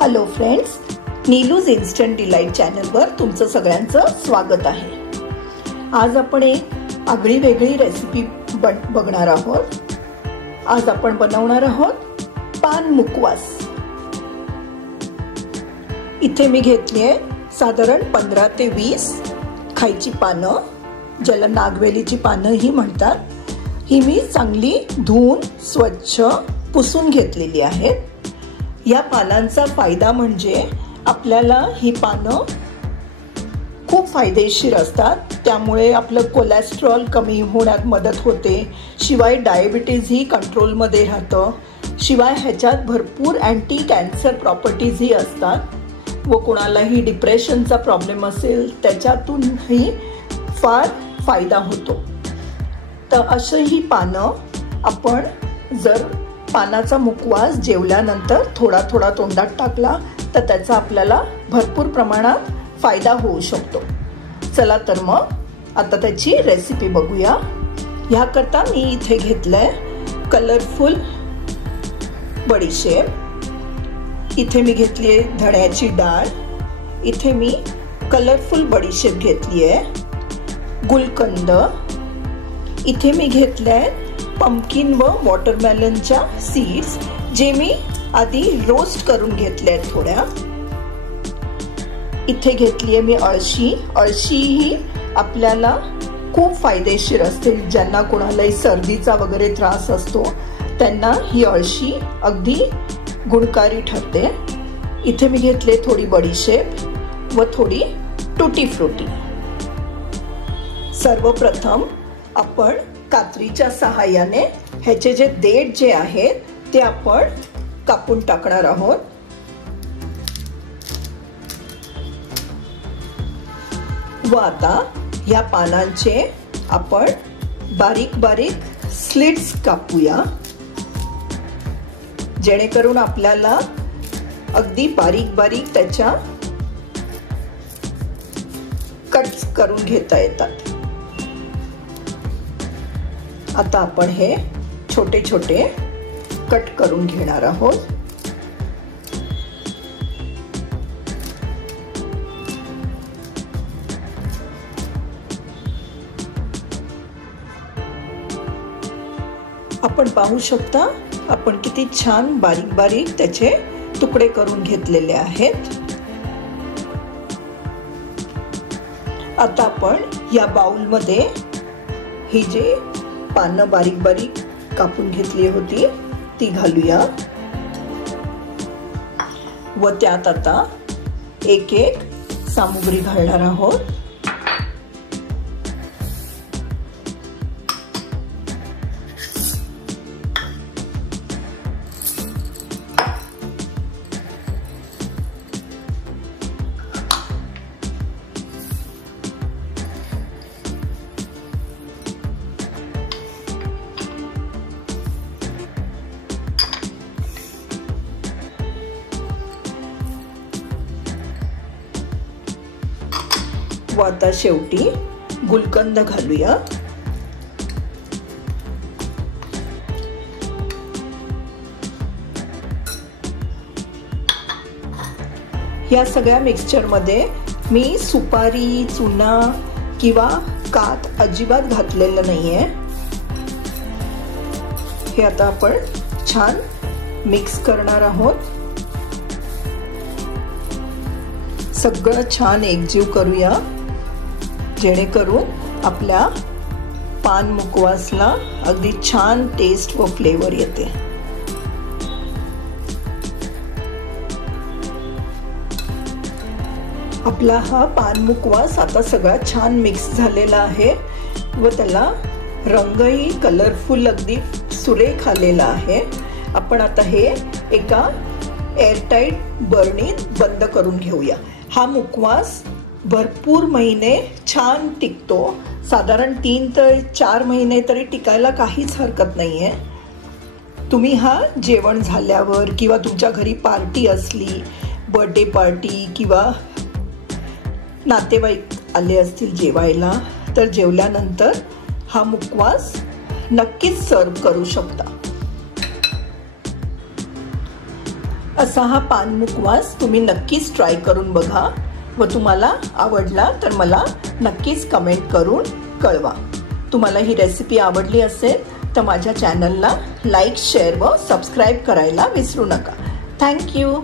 Hello friends, नीलूज instant delight चॅनलवर तुमचं सगळ्यांचं स्वागत आहे। आज आपण एक आगळी वेगळी रेसिपी बघणार आहोत। आज आपण बनवणार आहोत पान मुकवास। इथे मी घेतली आहे साधारण 15 ते 20 खायची पानं, ज्याला नागवेलीची पानं ही म्हणतात। ही मी चांगली धुवून स्वच्छ पुसून घेतलेली आहेत। या पानांचा फायदा म्हणजे आपल्याला ही पानं खूप फायदेशीर असतात, त्यामुळे आपलं कोलेस्ट्रॉल कमी होण्यात मदत होते। शिवाय डायबिटीज ही कंट्रोलमध्ये राहतं। शिवाय ह्याच्यात भरपूर अँटी कॅन्सर प्रॉपर्टीजही असतात व कोणालाही डिप्रेशनचा प्रॉब्लेम असेल त्याच्यातूनही फार फायदा होतो। तर अशी ही पानं आपण जर पानाचा मुकवास जेवल्यानंतर थोडा थोडा तोंडात टाकला तर त्याचा आपल्याला भरपूर प्रमाणात फायदा होऊ शकतो। चला तर मग आता त्याची रेसिपी बघूया। ह्याकरता मी इथे घेतलंय कलरफुल बडीशेप। इथे मी घेतली आहे धण्याची डाळ। इथे मी कलरफुल बडीशेप घेतली आहे। गुलकंद। इथे मी घेतलंय पंपकिन व वॉटरमेलनच्या सीड्स, जे मी आधी रोस्ट करून घेतले आहेत थोड्या। इथे घेतली आहे मी अळशी। अळशी ही आपल्याला खूप फायदेशीर असते। ज्यांना कोणालाही सर्दीचा वगैरे त्रास असतो त्यांना ही अळशी अगदी गुणकारी ठरते। इथे मी घेतले थोडी बडीशेप व थोडी टुटी फ्रुटी। सर्वप्रथम आपण कात्रीच्या सहाय्याने ह्याचे जे देठ जे आहेत ते आपण कापून टाकणार आहोत। व आता या पानांचे आपण बारीक बारीक स्लिट्स कापूया, जेणेकरून आपल्याला अगदी बारीक बारीक त्याच्या कट्स करून घेता येतात। आता आपण हे छोटे छोटे कट करून घेणार आहोत। आपण पाहू शकता आपण किती छान बारीक बारीक त्याचे तुकडे करून घेतलेले आहेत। आता आपण या बाउलमध्ये ही जे पानं बारीक बारीक कापून घेतली होती ती घालूया व त्यात आता एक एक सामुग्री घालणार आहोत। व आता शेवटी गुलकंद घालूया। या सगळ्या मिक्सचर मध्ये मी सुपारी, चुना किंवा कात अजिबात घातलेलं नाहीये। हे आता आपण छान मिक्स करणार आहोत। सगळं छान एकजीव करूया, जेणेकरून आपल्या पान मुकवासला अगदी छान टेस्ट व फ्लेवर येते। आपला हा पान मुकवास आता सगळा छान मिक्स झालेला आहे व त्याला रंगही कलरफुल अगदी सुरेख आलेला आहे। आपण आता हे एका एअरटाईट बरणीत बंद करून घेऊया। हा मुकवास भरपूर महिने छान टिकतो। साधारण 3 ते 4 महिने तरी टिकायला काहीच हरकत नाहीये। तुम्ही हा जेवण झाल्यावर किंवा तुमच्या घरी पार्टी असली, बर्थडे पार्टी किंवा नातेवाईक आले असतील जेवायला, तर जेवल्यानंतर हा मुकवास नक्कीच सर्व करू शकता। असा हा पान मुखवास तुम्ही नक्कीच ट्राय करून बघा व तुम्हाला आवडला तर मला नक्कीच कमेंट करून कळवा. तुम्हाला ही रेसिपी आवडली असेल तर माझ्या चॅनलला लाईक, शेअर व सबस्क्राईब करायला विसरू नका. थँक्यू.